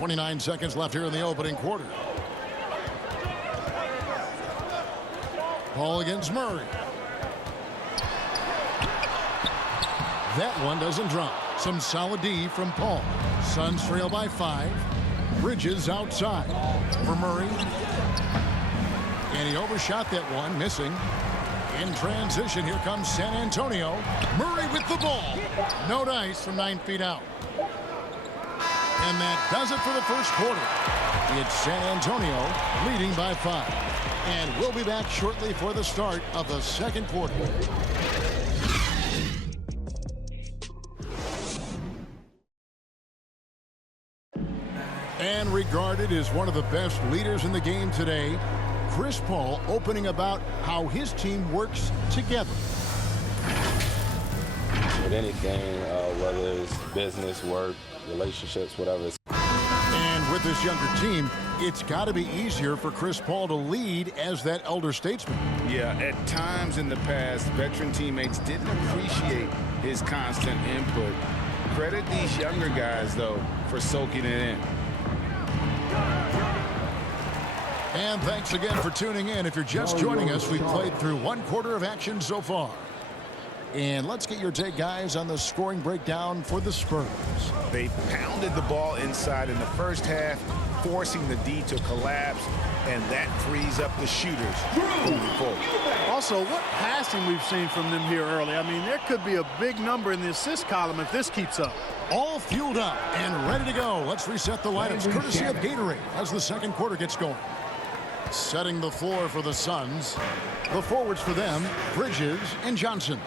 29 seconds left here in the opening quarter. Ball against Murray. That one doesn't drop. Some solid D from Paul. Suns trail by 5. Bridges outside for Murray. And he overshot that one, missing. In transition, here comes San Antonio. Murray with the ball. No dice from 9 feet out. And that does it for the first quarter. It's San Antonio leading by 5. And we'll be back shortly for the start of the second quarter. And regarded as one of the best leaders in the game today, Chris Paul opening about how his team works together. With anything, whether it's business, work, relationships, whatever. And with this younger team, it's got to be easier for Chris Paul to lead as that elder statesman. Yeah, at times in the past, veteran teammates didn't appreciate his constant input. Credit these younger guys, though, for soaking it in. And thanks again for tuning in. If you're just joining us, we've played through one quarter of action so far. And let's get your take, guys, on the scoring breakdown for the Spurs. They pounded the ball inside in the first half, forcing the D to collapse, and that frees up the shooters moving forward. Also, what passing we've seen from them here early. I mean, there could be a big number in the assist column if this keeps up. All fueled up and ready to go. Let's reset the lineups courtesy of Gatorade as the second quarter gets going. Setting the floor for the Suns. The forwards for them, Bridges and Johnson.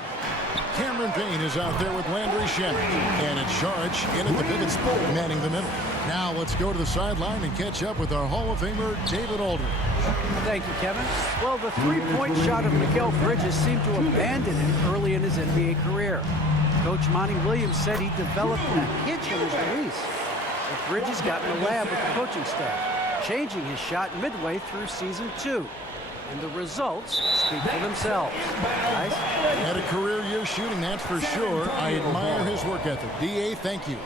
Cameron Payne is out there with Landry Shamet. And it's Saric in at the pivot spot, manning the middle. Now let's go to the sideline and catch up with our Hall of Famer, David Aldridge. Thank you, Kevin. Well, the three-point shot of Mikal Bridges seemed to abandon him early in his NBA career. Coach Monty Williams said he developed a hitch in his release. But Bridges got in the lab with the coaching staff, changing his shot midway through season 2. And the results speak for themselves. Guys? Had a career year shooting, that's for sure. I admire his work ethic. D.A., thank you.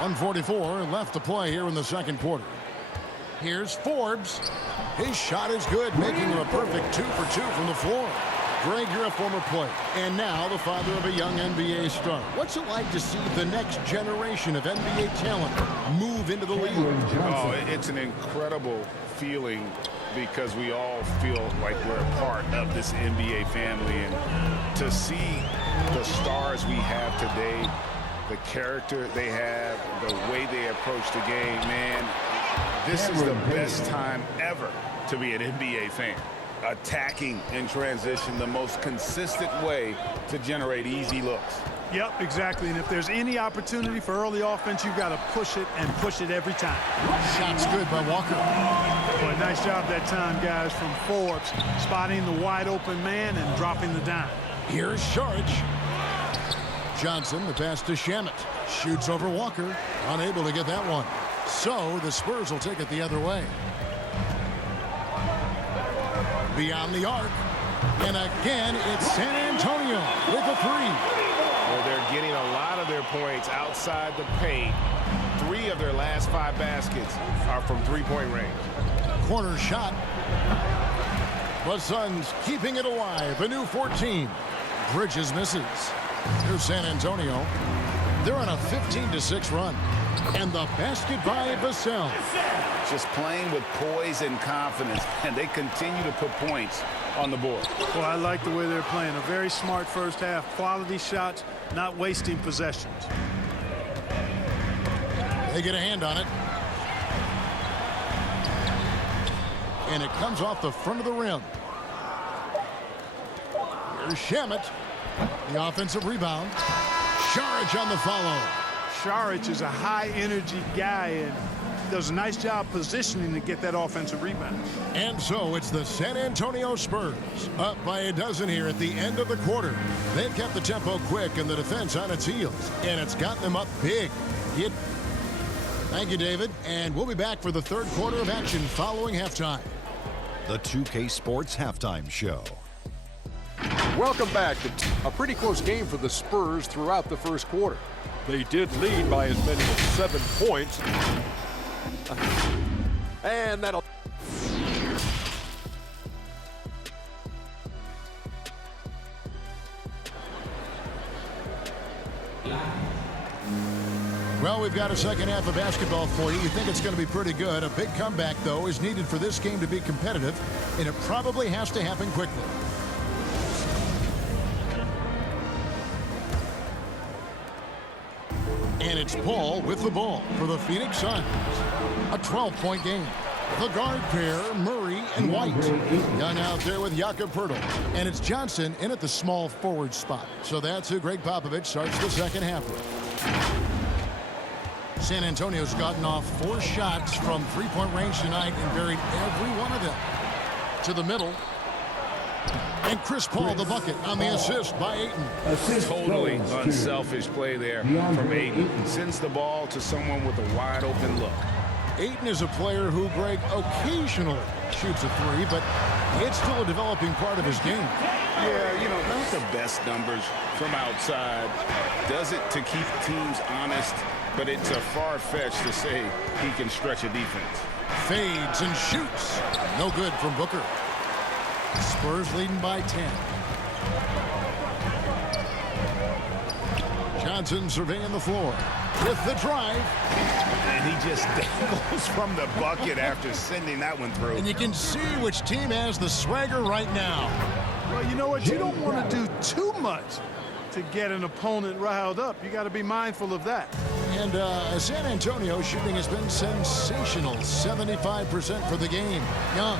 .144 left to play here in the second quarter. Here's Forbes. His shot is good, making him a perfect 2 for 2 from the floor. Greg, you're a former player, and now the father of a young NBA star. What's it like to see the next generation of NBA talent move into the league? Oh, it's an incredible feeling because we all feel like we're a part of this NBA family. And to see the stars we have today, the character they have, the way they approach the game, man, this is the best time ever to be an NBA fan. Attacking in transition, the most consistent way to generate easy looks. Yep, exactly. And if there's any opportunity for early offense, you've got to push it and push it every time. Shots good by Walker. Boy, nice job that time, guys, from Forbes, spotting the wide open man and dropping the dime. Here's Saric. Johnson, the pass to Shamet. Shoots over Walker. Unable to get that one. So the Spurs will take it the other way. Beyond the arc. And again, it's San Antonio with a 3. Well, they're getting a lot of their points outside the paint. 3 of their last 5 baskets are from three-point range. Corner shot. The Suns keeping it alive. A new 14. Bridges misses. Here's San Antonio. They're on a 15-6 run. And the basket by Vassell. Just playing with poise and confidence, and they continue to put points on the board. Well, I like the way they're playing. A very smart first half. Quality shots, not wasting possessions. They get a hand on it. And it comes off the front of the rim. Here's Shamet. The offensive rebound. Saric on the follow. Saric is a high-energy guy and does a nice job positioning to get that offensive rebound. And so it's the San Antonio Spurs up by a dozen here at the end of the quarter. They've kept the tempo quick and the defense on its heels, and it's gotten them up big. Thank you, David. And we'll be back for the third quarter of action following halftime. The 2K Sports Halftime Show. Welcome back to a pretty close game for the Spurs throughout the first quarter. They did lead by as many as 7 points. And that'll... Well, we've got a second half of basketball for you. You think it's going to be pretty good. A big comeback, though, is needed for this game to be competitive, and it probably has to happen quickly. And it's Paul with the ball for the Phoenix Suns. A 12-point game. The guard pair, Murray and White. Young out there with Jakob Poeltl. And it's Johnson in at the small forward spot. So that's who Greg Popovich starts the second half with. San Antonio's gotten off 4 shots from three-point range tonight and buried every one of them. To the middle. And Chris Paul the bucket on the assist by Ayton. Totally unselfish play there from Ayton. Sends the ball to someone with a wide open look. Ayton is a player who, Greg, occasionally shoots a three, but it's still a developing part of his game. Yeah, you know, not the best numbers from outside. Does it to keep teams honest, but it's a far-fetched to say he can stretch a defense. Fades and shoots. No good from Booker. Spurs leading by 10. Johnson surveying the floor with the drive. And he just dangles from the bucket after sending that one through. And you can see which team has the swagger right now. Well, you know what? You don't want to do too much to get an opponent riled up. You got to be mindful of that. And San Antonio shooting has been sensational. 75% for the game. Young.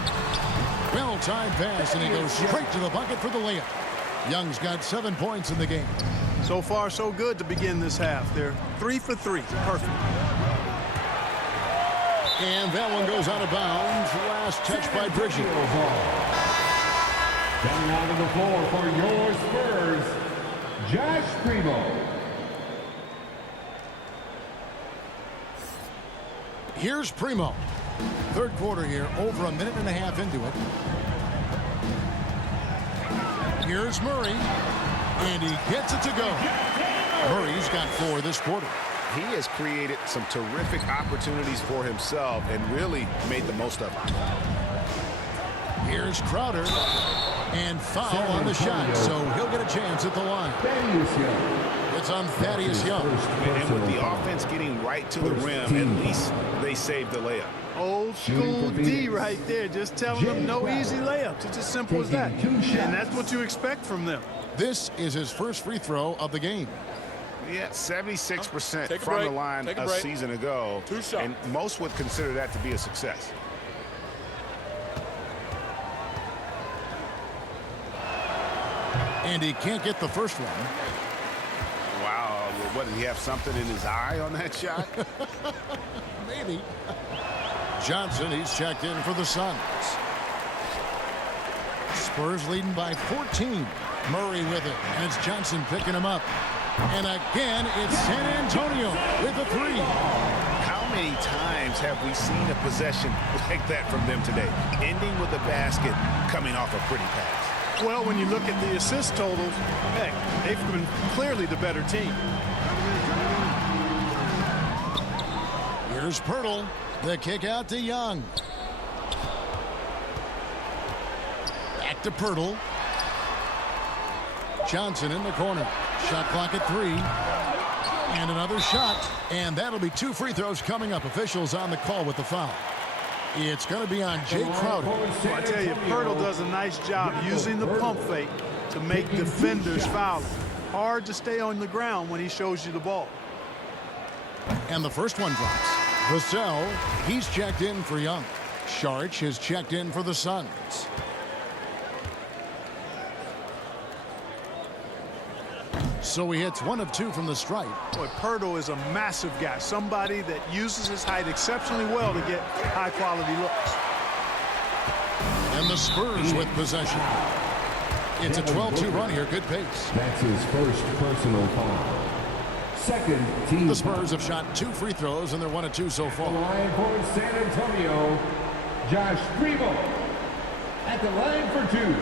Well-timed pass, and he goes straight to the bucket for the layup. Young's got 7 points in the game. So far, so good to begin this half. They're 3 for 3. Perfect. And that one goes out of bounds. Last touch by Bridges. Coming out of the floor for your Spurs, Josh Primo. Here's Primo. Third quarter here, over a minute and a half into it. Here's Murray, and he gets it to go. Murray's got 4 this quarter. He has created some terrific opportunities for himself and really made the most of it. Here's Crowder, and foul on the shot, so he'll get a chance at the line. It's on Thaddeus Young. And with the offense getting right to the rim, at least they saved the layup. Old school D right there, just telling them no easy layups. It's as simple as that. And that's what you expect from them. This is his first free throw of the game. Yeah, 76% from the line a season ago. And most would consider that to be a success. And he can't get the first one. Wow, what, did he have something in his eye on that shot? Maybe. Johnson, he's checked in for the Suns. Spurs leading by 14. Murray with it, and it's Johnson picking him up. And again, it's San Antonio with a 3. How many times have we seen a possession like that from them today? Ending with a basket, coming off a pretty pass. Well, when you look at the assist totals, heck, they've been clearly the better team. Here's Poeltl. The kick out to Young. Back to Poeltl. Johnson in the corner. Shot clock at 3. And another shot. And that'll be 2 free throws coming up. Officials on the call with the foul. It's going to be on Jay Crowder. Well, I tell you, Poeltl does a nice job using the pump fake to make defenders foul. Hard to stay on the ground when he shows you the ball. And the first one drops. Vassell, he's checked in for Young. Sharch has checked in for the Suns. So he hits 1 of 2 from the stripe. Boy, Poeltl is a massive guy, somebody that uses his height exceptionally well to get high-quality looks. And the Spurs with possession. It's a 12-2 run here. Good pace. That's his first personal foul. second team. The Spurs have shot 2 free throws, and they're 1 of 2 so The far. line for San Antonio, Josh Primo at the line for 2.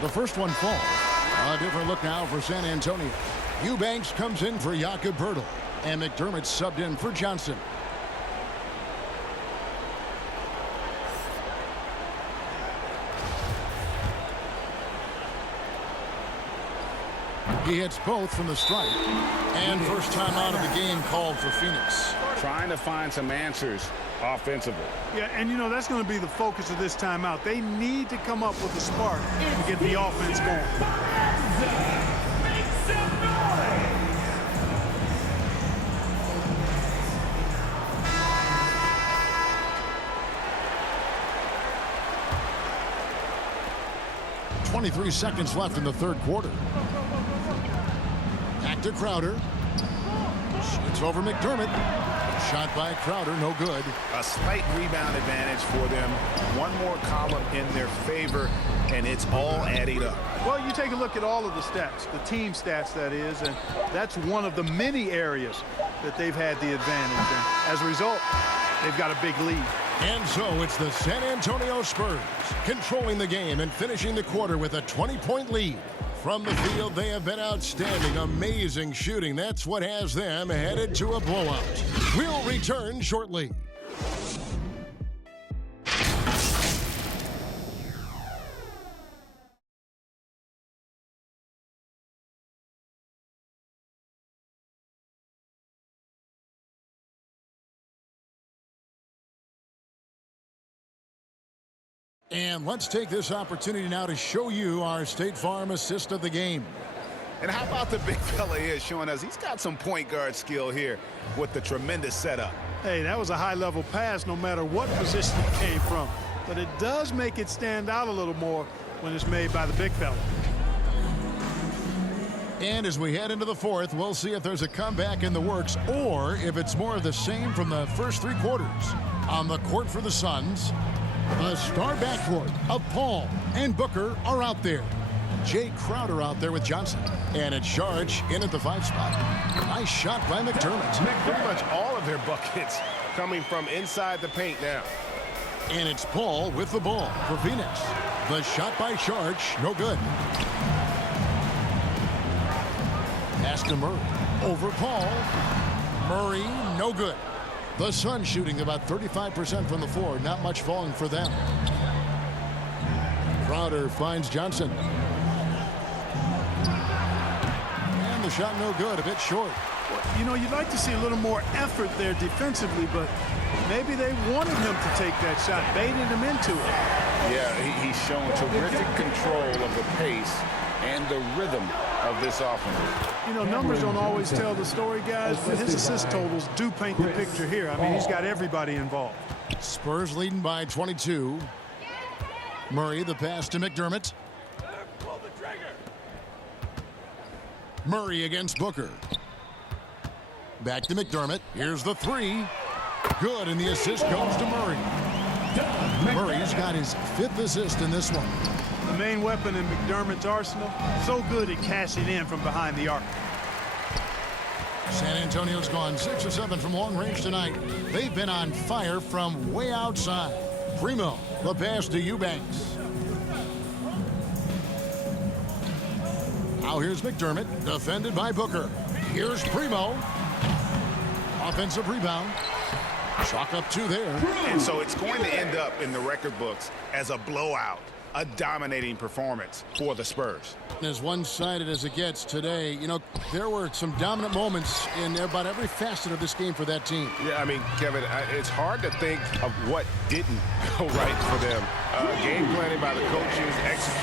The first one falls. A different look now for San Antonio. Eubanks comes in for Jakob Poeltl, and McDermott subbed in for Johnson. He hits both from the stripe, and first time out of the game called for Phoenix. Trying to find some answers offensively. Yeah, and you know, that's going to be the focus of this timeout. They need to come up with a spark to get the offense going. Make some noise! .23 seconds left in the third quarter. Back to Crowder. Shoots over McDermott. Shot by Crowder, no good. A slight rebound advantage for them. One more column in their favor, and it's all adding up. Well, you take a look at all of the stats, the team stats, that is, and that's one of the many areas that they've had the advantage. And as a result, they've got a big lead. And so it's the San Antonio Spurs controlling the game and finishing the quarter with a 20-point lead. From the field, they have been outstanding. Amazing shooting. That's what has them headed to a blowout. We'll return shortly. And let's take this opportunity now to show you our State Farm assist of the game. And how about the big fella here showing us he's got some point guard skill here with the tremendous setup. Hey, that was a high-level pass no matter what position it came from. But it does make it stand out a little more when it's made by the big fella. And as we head into the fourth, we'll see if there's a comeback in the works or if it's more of the same from the first 3 quarters. On the court for the Suns, the star backcourt of Paul and Booker are out there. Jay Crowder out there with Johnson. And it's Sharge in at the 5 spot. Nice shot by McDermott. Pretty much all of their buckets coming from inside the paint now. And it's Paul with the ball for Phoenix. The shot by Sharge, no good. Pass to Murray. Over Paul. Murray, no good. The Suns shooting about 35% from the floor. Not much falling for them. Crowder finds Johnson. And the shot no good, a bit short. You know, you'd like to see a little more effort there defensively, but maybe they wanted him to take that shot, baited him into it. Yeah, he's shown terrific control of the pace and the rhythm of this offense. You know, numbers don't always tell the story, guys, but his assist totals do paint the picture here. I mean, he's got everybody involved. Spurs leading by 22. Murray, the pass to McDermott. Murray against Booker. Back to McDermott. Here's the 3. Good, and the assist goes to Murray. Murray's got his 5th assist in this one. The main weapon in McDermott's arsenal, so good at cashing in from behind the arc. San Antonio's gone 6 of 7 from long range tonight. They've been on fire from way outside. Primo, the pass to Eubanks. Now here's McDermott, defended by Booker. Here's Primo. Offensive rebound. Chalk up 2 there. And so it's going to end up in the record books as a blowout, a dominating performance for the Spurs. As one-sided as it gets today, you know, there were some dominant moments in about every facet of this game for that team. Yeah, I mean, Kevin, it's hard to think of what didn't go right for them. Game planning by the coaches, execution.